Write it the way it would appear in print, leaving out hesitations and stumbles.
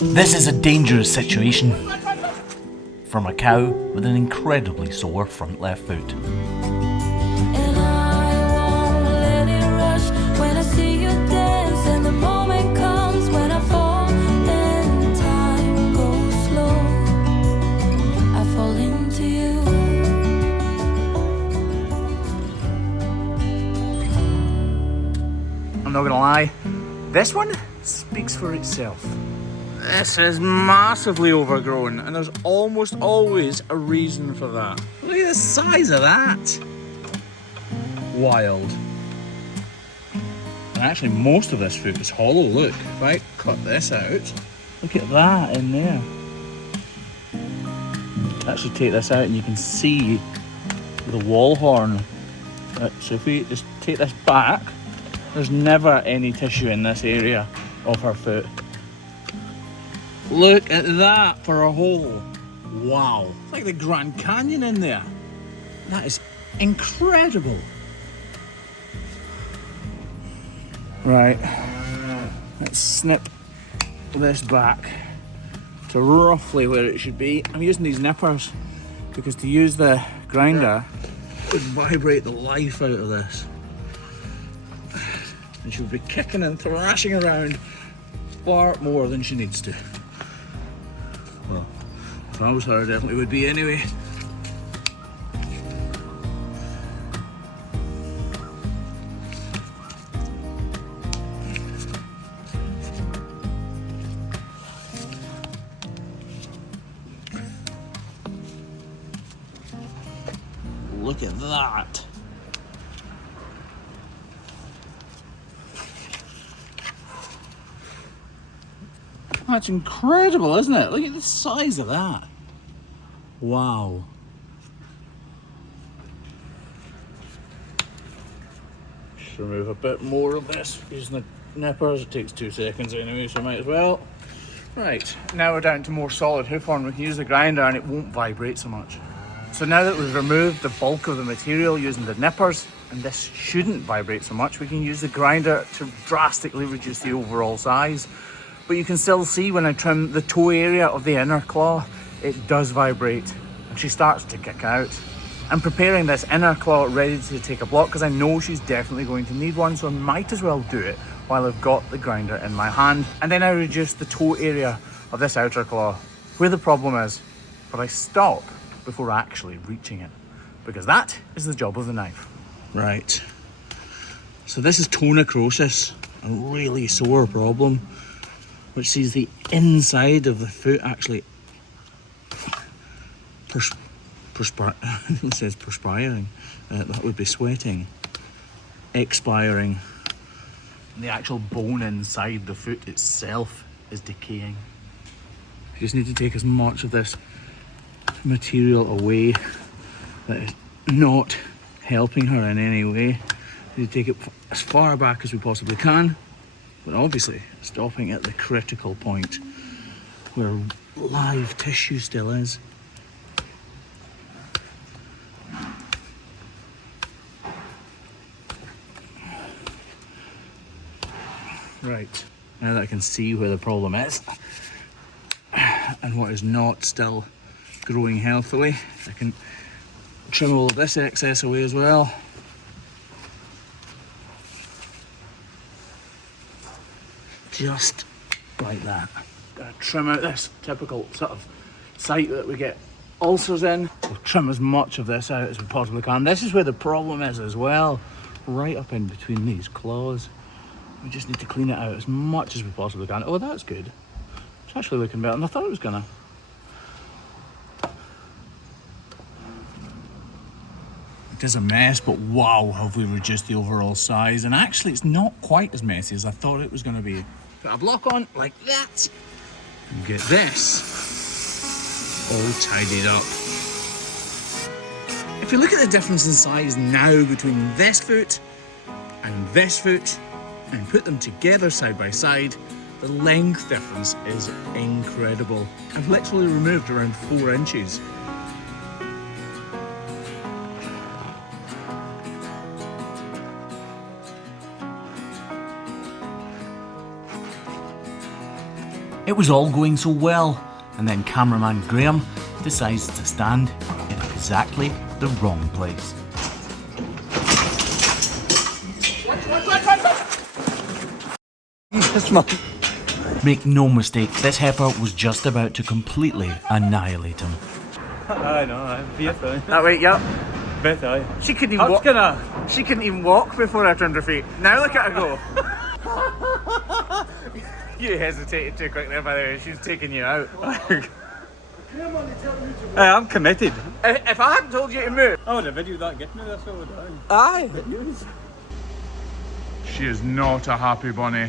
This is a dangerous situation from a cow with an incredibly sore front left foot. And I won't let it rush when I see you dance, and the moment comes when I fall and time goes slow. I fall into you. I'm not gonna lie, this one speaks for itself. This is massively overgrown, and there's almost always a reason for that. Look at the size of that. Wild. And actually most of this foot is hollow, look. If I cut this out, look at that in there. Actually take this out and you can see the wall horn. So if we just take this back, there's never any tissue in this area of her foot. Look at that for a hole. Wow. It's like the Grand Canyon in there. That is incredible. Right. Let's snip this back to roughly where it should be. I'm using these nippers because to use the grinder would vibrate the life out of this. And she would be kicking and thrashing around far more than she needs to. Well, if I was her, I definitely would be anyway. Look at that. That's incredible, isn't it? Look at the size of that. Wow. Just remove a bit more of this using the nippers. It takes 2 seconds anyway, so I might as well. Right, Now we're down to more solid hoof horn. We can use the grinder and it won't vibrate so much. So now that we've removed the bulk of the material using the nippers, and this shouldn't vibrate so much, we can use the grinder to drastically reduce the overall size. But you can still see when I trim the toe area of the inner claw, it does vibrate and she starts to kick out. I'm preparing this inner claw ready to take a block because I know she's definitely going to need one, so I might as well do it while I've got the grinder in my hand. And then I reduce the toe area of this outer claw where the problem is, but I stop before actually reaching it because that is the job of the knife. right. So this is toe necrosis, a really sore problem, which sees the inside of the foot actually it says perspiring. That would be sweating. Expiring. And the actual bone inside the foot itself is decaying. You just need to take as much of this material away that is not helping her in any way. You need to take it as far back as we possibly can, but obviously stopping at the critical point where live tissue still is. Right, now that I can see where the problem is and what is not still growing healthily, I can trim all of this excess away as well. Just like that. Gonna trim out this typical sort of site that we get ulcers in. We'll trim as much of this out as we possibly can. This is where the problem is as well, right up in between these claws. We just need to clean it out as much as we possibly can. Oh, that's good. It's actually looking better than I thought it was gonna. It is a mess, but wow, have we reduced the overall size. And actually it's not quite as messy as I thought it was going to be. Put a block on like that and get this all tidied up. If you look at the difference in size now between this foot and put them together side by side, the length difference is incredible. I've literally removed around 4 inches. It It was all going so well, and then cameraman Graham decides to stand in exactly the wrong place. Jesus, man. Make no mistake, this heifer was just about to completely annihilate him. I know, That way, yep. bet I. She couldn't even walk. Gonna. She couldn't even walk before I turned her feet. Now look at her go. You hesitated too quick there, by the way. She's taking you out. Hey, I'm committed. If I hadn't told you to move. I would have videoed that getting me this all the time. Aye. She is not a happy bunny.